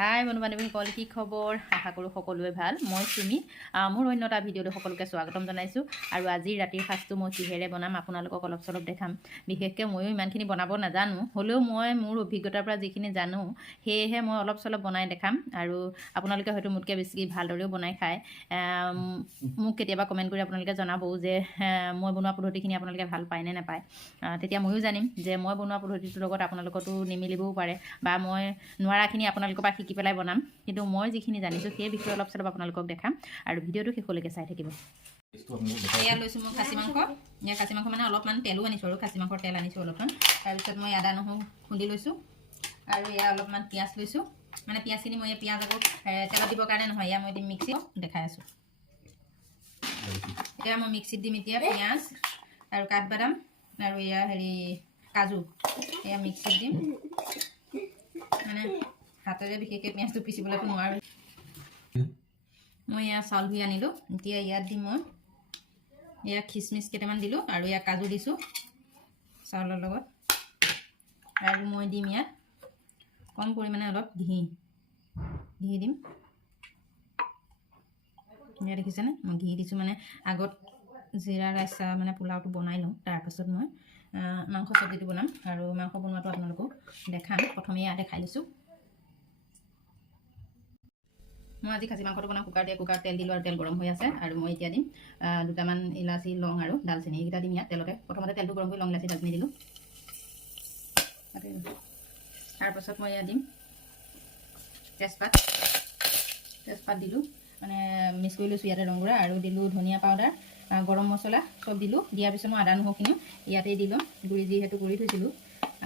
হাই বন্ধু বান্ধৱীসকল, কি খবৰ? আশা কৰোঁ সকলোৱে ভাল। মই চুমি, মোৰ অন্য এটা ভিডিঅ'লৈ সকলোকে স্বাগতম জনাইছোঁ। আৰু আজি ৰাতিৰ সাঁজটো মই কিহেৰে বনাম আপোনালোকক অলপ চলপ দেখাম। বিশেষকৈ ময়ো ইমানখিনি বনাব নাজানো, হ'লেও মই মোৰ অভিজ্ঞতাৰ পৰা যিখিনি জানো সেয়েহে মই অলপ চলপ বনাই দেখাম। আৰু আপোনালোকে হয়তো মোতকৈ বেছি ভালদৰেও বনাই খায়। মোক কেতিয়াবা কমেণ্ট কৰি আপোনালোকে জনাবও যে মই বনোৱা পদ্ধতিখিনি আপোনালোকে ভাল পায় নে নাপায়। তেতিয়া ময়ো জানিম যে মই বনোৱা পদ্ধতিটোৰ লগত আপোনালোকতো নিমিলিবও পাৰে, বা মই নোৱাৰাখিনি আপোনালোকৰ পৰা শিকি পেলাই বনাম। কিন্তু মই যিখিনি জানিছোঁ সেই বিষয়ে অলপ চলপ আপোনালোকক দেখাম, আৰু ভিডিঅ'টো শেষলৈকে চাই থাকিব। এয়া লৈছোঁ মই খাচী মাংস। এয়া খাচী মাংস মানে অলপমান তেলো আনিছোঁ, আৰু খাচী মাংসৰ তেল আনিছোঁ অলপমান। তাৰপিছত মই আদা নহৰু খুন্দি লৈছোঁ, আৰু এয়া অলপমান পিঁয়াজ লৈছোঁ। মানে পিঁয়াজখিনি মই পিঁয়াজ আকৌ তেলত দিবৰ কাৰণে নহয়, এয়া মই মিক্সিত দেখাই আছোঁ। এয়া মই মিক্সিত দিম এতিয়া পিঁয়াজ আৰু কাঠবাদাম আৰু এয়া কাজু, এয়া মিক্সিত দিম। মানে হাতেৰে বিশেষকৈ পিঁয়াজটো পিচিবলৈতো নোৱাৰোঁ। মই এয়া চাউল ধুই আনিলোঁ। এতিয়া ইয়াত দিম মই এয়া খিচমিচ কেইটামান দিলোঁ, আৰু এয়া কাজু দিছোঁ চাউলৰ লগত। আৰু মই দিম ইয়াত কম পৰিমাণে অলপ ঘি দিম। এয়া দেখিছেনে, মই ঘি দিছোঁ। মানে আগত জিৰা ৰাইচ মানে পোলাওটো বনাই লওঁ, তাৰপাছত মই মাংস চব্জিটো বনাম, আৰু মাংস বনোৱাটো আপোনালোকক দেখাম। প্ৰথমে এয়া দেখাই লৈছোঁ। মই আজি খাচী মাংসটো বনাম কুকাৰত তেল দিলোঁ, আৰু তেল গৰম হৈ আছে। আৰু মই এতিয়া দিম দুটামান ইলাচি, লং আৰু ডালচেনি, এইকেইটা দিম ইয়াত তেলতে। প্ৰথমতে তেলটো গৰম কৰি লং, ইলাচি, ডালচেনি দিলোঁ। তাৰপাছত মই ইয়াত দিম তেজপাত দিলোঁ, মানে মিক্স কৰি লৈছোঁ ইয়াতে ৰংগুড়া, আৰু দিলোঁ ধনিয়া পাউডাৰ, গৰম মছলা চব দিলোঁ। দিয়াৰ পিছত মই আদা নহৰুখিনিও ইয়াতেই দি ল'ম। যিহেতু গুড়ি থৈছিলোঁ,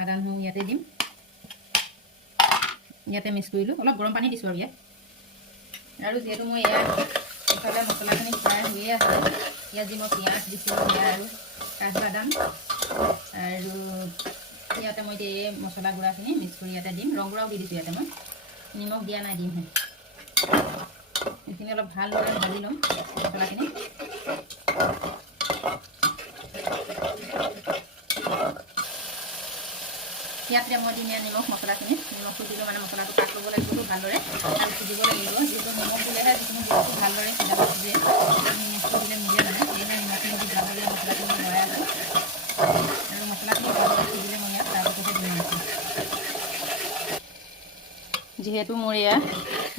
আদা নহৰু ইয়াতে দিম। ইয়াতে মিক্স কৰিলোঁ, অলপ গৰম পানী দিছোঁ আৰু ইয়াত। আৰু যিহেতু মই ইফালে মছলাখিনি ফ্ৰাই হৈয়ে আছে, ইয়াত যি মই পিঁয়াজ দিছোঁ আৰু কাঠবাদাম, আৰু ইয়াতে মই এতিয়া এই মছলা গুড়াখিনি মিক্স কৰি ইয়াতে দিম। ৰংগুড়াও দি দিছোঁ ইয়াতে, মই নিমখ দিয়া নাই, দিমহে। এইখিনি অলপ ভালদৰে ভাজি ল'ম মছলাখিনি। ইয়াতে মই দিম নিমখ, মছলাখিনি নিমখটো দিলোঁ, মানে মছলাটো কাট ল'ব লাগিবতো ভালদৰে, আৰু সিজিব লাগিব। যিহেতু নিমখ দিলেহে যিকোনো বস্তু ভালদৰে সিজাব খোজে, নিমখটো দিলে নিদিয়ে মানে। সেয়েহে নিমখখিনি দি ভালদৰে মছলাখিনি লৰাই আছোঁ, আৰু মছলাখিনি ভালদৰে সিজিলে মই ইয়াত তাৰপিছতহে দিম মাংস। যিহেতু মোৰ এয়া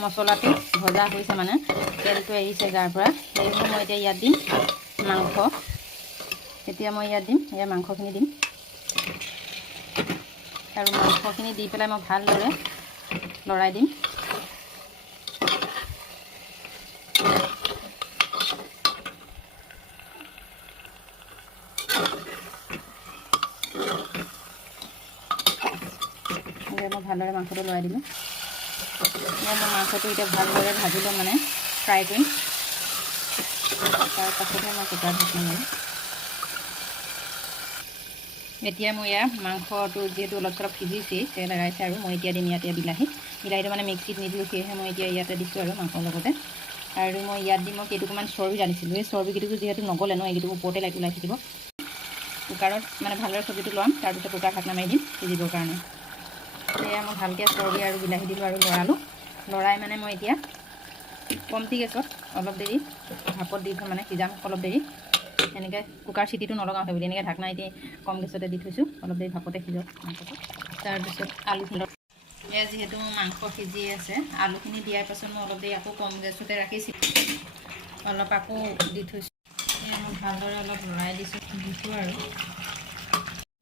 মছলাটো ভজা হৈছে, মানে তেলটো এৰিছে গাৰ পৰা, সেয়েহে মই এতিয়া ইয়াত দিম মাংস। এতিয়া মই ইয়াত দিম এয়া মাংসখিনি দিম, আৰু মাংসখিনি দি পেলাই মই ভালদৰে লৰাই দিম। মই ভালদৰে মাংসটো লৰাই দিলোঁ। মই মাংসটো এতিয়া ভালদৰে ভাজি ল'ম, মানে ফ্ৰাই কৰিম। তাৰপাছতহে মই কুকাৰত ঢাকনি মাৰিম। এতিয়া মই ইয়াৰ মাংসটো যিহেতু অলপ চলপ সিজিছেই, তেল এৰাইছে, আৰু মই এতিয়া দিম ইয়াতে বিলাহীটো মানে মিক্সিত নিদিলোঁ, সেয়েহে মই এতিয়া ইয়াতে দিছোঁ আৰু মাংসৰ লগতে। আৰু মই ইয়াত দিম মই কেইটুকুৰমান চৰ্বি আনিছিলোঁ, এই চৰ্বিকেইটুকু যিহেতু নগলে ন, এইকেইটুকু ওপৰতে ওলাই থাকিব। কুকাৰত মানে ভালদৰে চব্জিটো ল'ম, তাৰপিছত কুকাৰ ঢাকনা মাৰি দিম সিজিবৰ কাৰণে। সেয়া মই ভালকৈ চৰ্বি আৰু বিলাহী দিলোঁ, আৰু লৰাই মানে মই এতিয়া কমটি গেছত অলপ দেৰি ভাপত দি থওঁ, মানে সিজাম অলপ দেৰি। এনেকৈ কুকাৰ চিটিটো নলগাওঁ সেইবুলি এনেকৈ ঢাকনা এতিয়া কম গেছতে দি থৈছোঁ, অলপ দেৰি ভাপতে সিজক মাংসটো। তাৰপিছত আলুখিনি, এয়া যিহেতু মাংস সিজি আছে, আলুখিনি দিয়াৰ পাছত মই অলপ দেৰি আকৌ কম গেছতে ৰাখি অলপ আকৌ দি থৈছোঁ। এয়া মই ভালদৰে অলপ লৰাই দিছোঁ আৰু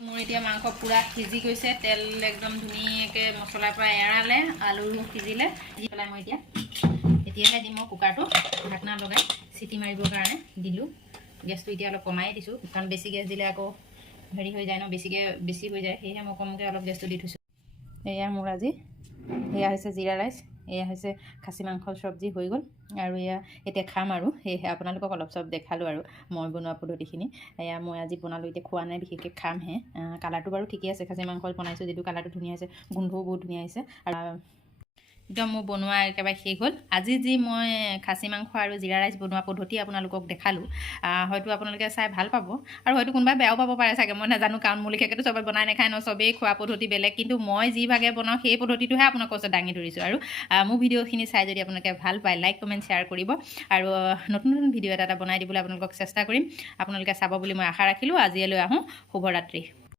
মোৰ এতিয়া মাংস পূৰা সিজি গৈছে, তেল একদম ধুনীয়াকৈ মছলাৰ পৰা এৰালে, আলু সিজিলে। দি পেলাই মই এতিয়াহে দিম মই কুকাৰটো ঢাকনা লগাই চিটি মাৰিবৰ কাৰণে দিলোঁ। গেছটো এতিয়া অলপ কমাই দিছোঁ, কাৰণ বেছি গেছ দিলে আকৌ হৈ যায় ন, বেছি হৈ যায়, সেয়েহে মই কমকৈ অলপ গেছটো দি থৈছোঁ। এয়া মোৰ আজি এয়া হৈছে জিৰা ৰাইচ, এয়া হৈছে খাচী মাংসৰ চব্জি হৈ গ'ল। আৰু এয়া এতিয়া খাম, আৰু সেয়েহে আপোনালোকক অলপ চলপ দেখালোঁ আৰু মই বনোৱা পদ্ধতিখিনি। এয়া মই আজি বনালোঁ, এতিয়া খোৱা নাই, বিশেষকৈ খামহে। কালাৰটো বাৰু ঠিকেই আছে, খাচী মাংস বনাইছোঁ যিটো কালাৰটো ধুনীয়া হৈছে, গোন্ধও বহুত ধুনীয়া হৈছে। আৰু একদম মোৰ বনোৱা একেবাৰে শেষ হ'ল আজি যি মই খাচী মাংস আৰু জিৰা ৰাইচ বনোৱা পদ্ধতি আপোনালোকক দেখালোঁ হয়তো আপোনালোকে চাই ভাল পাব আৰু হয়তো কোনোবাই বেয়াও পাব পাৰে চাগে মই নাজানো কাৰণ মোৰ লিখিয়াকেতো চবে বনাই নাখায় ন চবেই খোৱা পদ্ধতি বেলেগ কিন্তু মই যিভাগে বনাওঁ সেই পদ্ধতিটোহে আপোনালোকৰ ওচৰত দাঙি ধৰিছোঁ আৰু মোৰ ভিডিঅ'খিনি চাই যদি আপোনালোকে ভাল পায় লাইক কমেণ্ট শ্বেয়াৰ কৰিব আৰু নতুন নতুন ভিডিঅ' এটা বনাই দিবলৈ আপোনালোকক চেষ্টা কৰিম আপোনালোকে চাব বুলি মই আশা ৰাখিলোঁ আজিলৈ আহোঁ শুভৰাত্ৰি